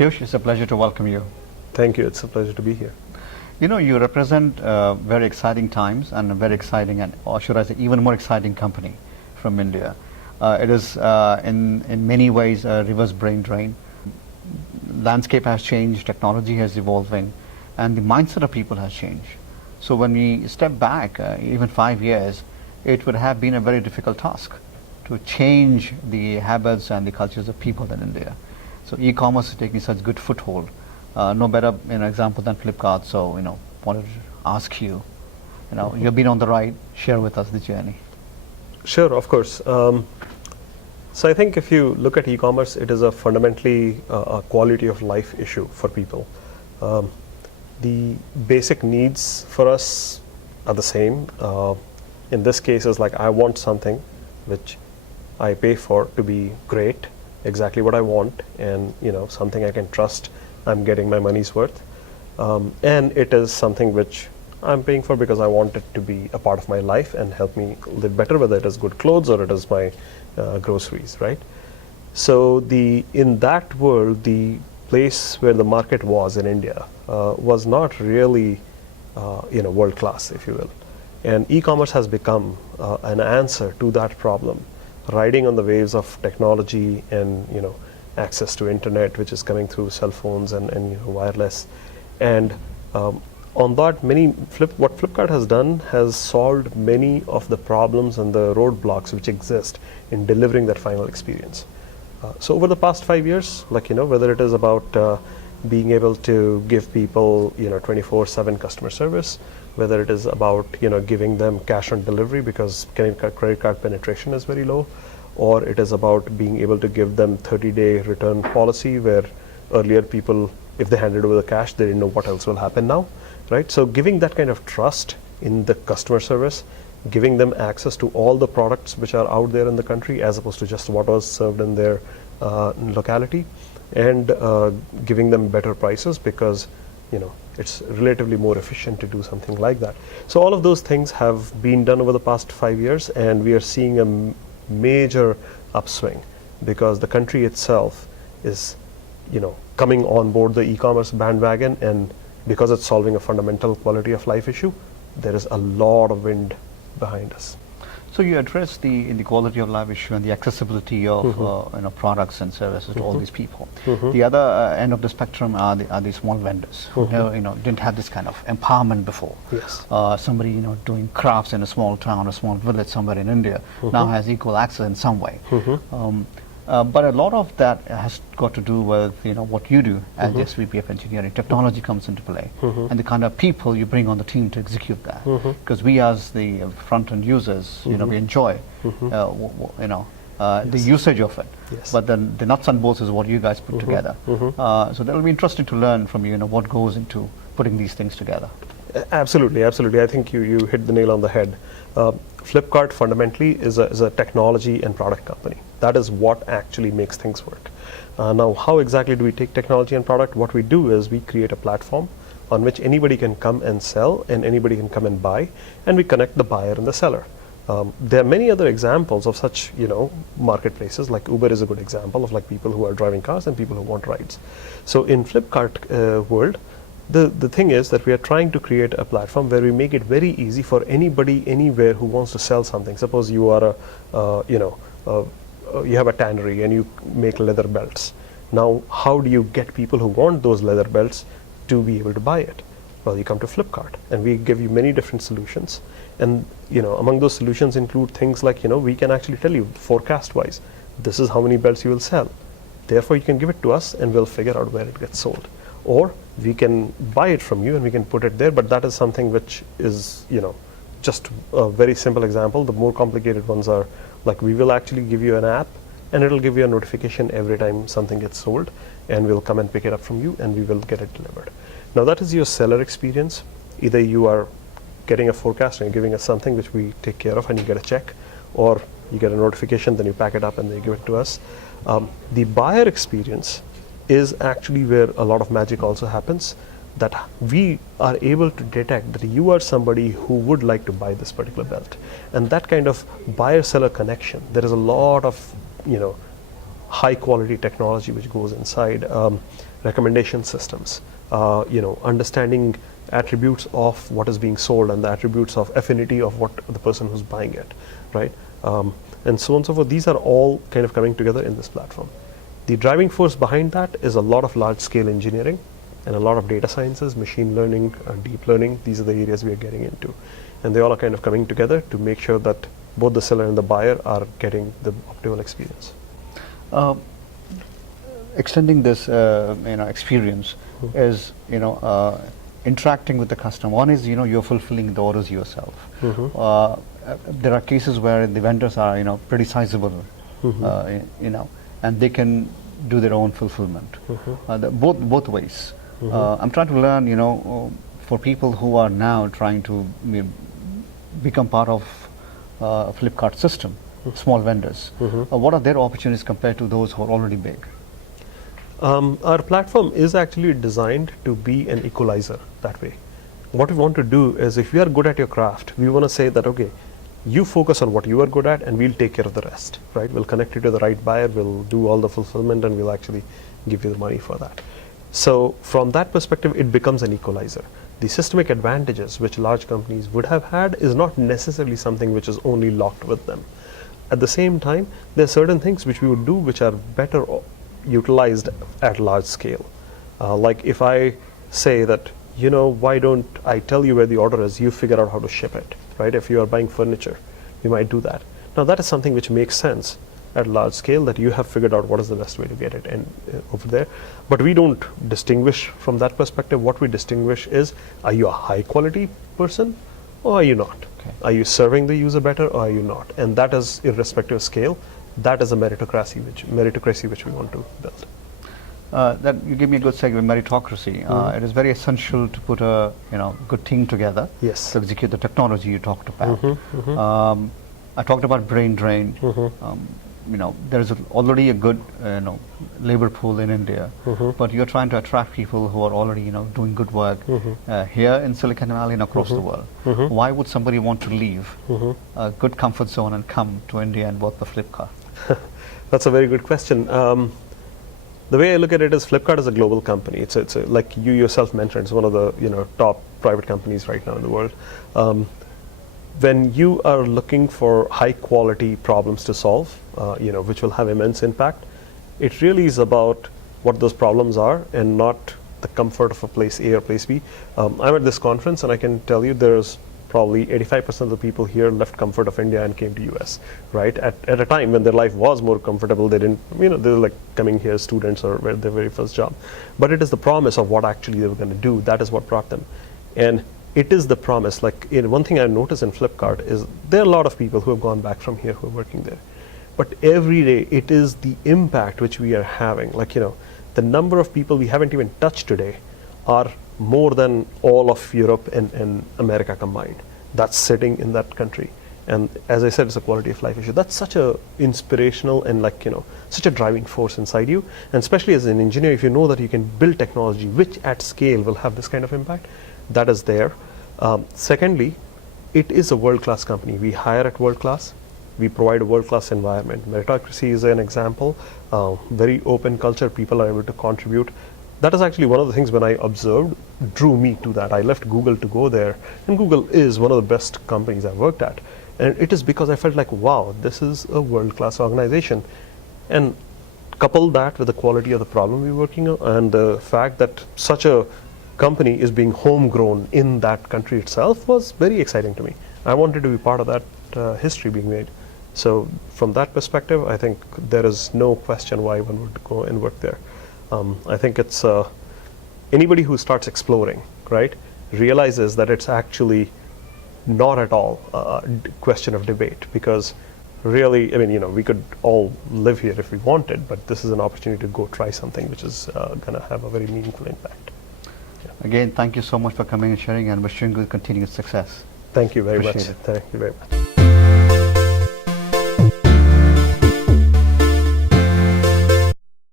Peeyush, it's a pleasure to welcome you. Thank you. It's a pleasure to be here. You know, you represent very exciting times and a very exciting, and or should I say, even more exciting company from India. It is in many ways a reverse brain drain. Landscape has changed, technology is evolving, and the mindset of people has changed. So when we step back, even 5 years, it would have been a very difficult task to change the habits and the cultures of people in India. So e-commerce is taking such good foothold. No better example than Flipkart. So wanted to ask you, you've been on the ride. Share with us the journey. Sure, of course. So I think if you look at e-commerce, it is a fundamentally a quality of life issue for people. The basic needs for us are the same. In this case, is like I want something which I pay for to be great, exactly what I want, and something I can trust. I'm getting my money's worth, and it is something which I'm paying for because I want it to be a part of my life and help me live better, whether it is good clothes or it is my groceries, right? So in that world, the place where the market was in India was not really world class, if you will, and e-commerce has become an answer to that problem, riding on the waves of technology and access to internet, which is coming through cell phones and wireless. And on that, what Flipkart has done has solved many of the problems and the roadblocks which exist in delivering that final experience. So over the past 5 years, whether it is about being able to give people 24/7 customer service, whether it is about giving them cash on delivery because credit card penetration is very low, or it is about being able to give them 30-day return policy where earlier people, if they handed over the cash, they didn't know what else will happen now, right? So giving that kind of trust in the customer service, giving them access to all the products which are out there in the country as opposed to just what was served in their locality, and giving them better prices because it's relatively more efficient to do something like that. So all of those things have been done over the past 5 years, and we are seeing a major upswing because the country itself is coming on board the e-commerce bandwagon, and because it's solving a fundamental quality of life issue, there is a lot of wind behind us. So you address the quality of life issue and the accessibility of products and services to all these people. The other end of the spectrum are the small vendors who didn't have this kind of empowerment before. Yes. Somebody doing crafts in a small town or small village somewhere in India now has equal access in some way. But a lot of that has got to do with what you do as the SVP of engineering. Technology comes into play, and the kind of people you bring on the team to execute that. Because we, as the front-end users, we enjoy the usage of it. Yes. But then the nuts and bolts is what you guys put together. So that will be interesting to learn from you. What goes into putting these things together. Absolutely, absolutely. I think you hit the nail on the head. Flipkart fundamentally is a technology and product company. That is what actually makes things work. Now, how exactly do we take technology and product? What we do is we create a platform on which anybody can come and sell and anybody can come and buy, and we connect the buyer and the seller. There are many other examples of such marketplaces, like Uber is a good example of people who are driving cars and people who want rides. So in Flipkart world, the thing is that we are trying to create a platform where we make it very easy for anybody anywhere who wants to sell something. Suppose you are you have a tannery and you make leather belts. Now, how do you get people who want those leather belts to be able to buy it? Well, you come to Flipkart, and we give you many different solutions. And among those solutions include things like we can actually tell you forecast-wise, this is how many belts you will sell. Therefore, you can give it to us, and we'll figure out where it gets sold. Or we can buy it from you and we can put it there, but that is something which is just a very simple example. The more complicated ones are like we will actually give you an app and it'll give you a notification every time something gets sold, and we'll come and pick it up from you and we will get it delivered. Now that is your seller experience. Either you are getting a forecast and you're giving us something which we take care of and you get a check, or you get a notification, then you pack it up and they give it to us. The buyer experience is actually where a lot of magic also happens, that we are able to detect that you are somebody who would like to buy this particular belt. And that kind of buyer-seller connection, there is a lot of high quality technology which goes inside, recommendation systems, understanding attributes of what is being sold and the attributes of affinity of what the person who's buying it, right? And so on and so forth. These are all kind of coming together in this platform. The driving force behind that is a lot of large-scale engineering and a lot of data sciences, machine learning, deep learning. These are the areas we are getting into. And they all are kind of coming together to make sure that both the seller and the buyer are getting the optimal experience. Extending this experience is interacting with the customer. One is you're fulfilling the orders yourself. There are cases where the vendors are pretty sizable, and they can do their own fulfillment. Both ways. I'm trying to learn for people who are now trying to become part of Flipkart system, small vendors. What are their opportunities compared to those who are already big? Our platform is actually designed to be an equalizer that way. What we want to do is, if you are good at your craft, we want to say that, okay, you focus on what you are good at and we'll take care of the rest, right? We'll connect you to the right buyer, we'll do all the fulfillment, and we'll actually give you the money for that. So from that perspective, it becomes an equalizer. The systemic advantages which large companies would have had is not necessarily something which is only locked with them. At the same time, there are certain things which we would do which are better utilized at large scale. Like if I say that, why don't I tell you where the order is, you figure out how to ship it, right? If you are buying furniture, you might do that. Now that is something which makes sense at large scale, that you have figured out what is the best way to get it and over there. But we don't distinguish from that perspective. What we distinguish is, are you a high quality person or are you not? Okay. Are you serving the user better or are you not? And that is irrespective of scale. That is a meritocracy which we want to build. That you give me a good segue, meritocracy. It is very essential to put a good team together. Yes. To execute the technology you talked about. I talked about brain drain. There is already a good labor pool in India, but you're trying to attract people who are already doing good work here in Silicon Valley and across the world. Why would somebody want to leave a good comfort zone and come to India and work for Flipkart? That's a very good question. The way I look at it is, Flipkart is a global company. It's like you yourself mentioned, it's one of the top private companies right now in the world. When you are looking for high quality problems to solve, which will have immense impact, it really is about what those problems are and not the comfort of a place A or place B. I'm at this conference and I can tell you there's probably 85% of the people here left comfort of India and came to US, right? At a time when their life was more comfortable, they didn't, they were like coming here students or their very first job. But it is the promise of what actually they were going to do. That is what brought them. And it is the promise. Like one thing I noticed in Flipkart is there are a lot of people who have gone back from here who are working there. But every day it is the impact which we are having. Like, the number of people we haven't even touched today are more than all of Europe and America combined. That's sitting in that country. And as I said, it's a quality of life issue. That's such a inspirational and such a driving force inside you. And especially as an engineer, if you know that you can build technology which at scale will have this kind of impact, that is there. Secondly, it is a world-class company. We hire at world-class. We provide a world-class environment. Meritocracy is an example. Very open culture. People are able to contribute. That is actually one of the things when I observed drew me to that. I left Google to go there, and Google is one of the best companies I've worked at. And it is because I felt like, wow, this is a world-class organization. And couple that with the quality of the problem we're working on and the fact that such a company is being homegrown in that country itself was very exciting to me. I wanted to be part of that history being made. So from that perspective, I think there is no question why one would go and work there. I think it's anybody who starts exploring, right, realizes that it's actually not at all a question of debate, because really, we could all live here if we wanted, but this is an opportunity to go try something which is going to have a very meaningful impact. Yeah. Again, thank you so much for coming and sharing, and wishing you continued success. Thank you very much. Appreciate it. Thank you very much.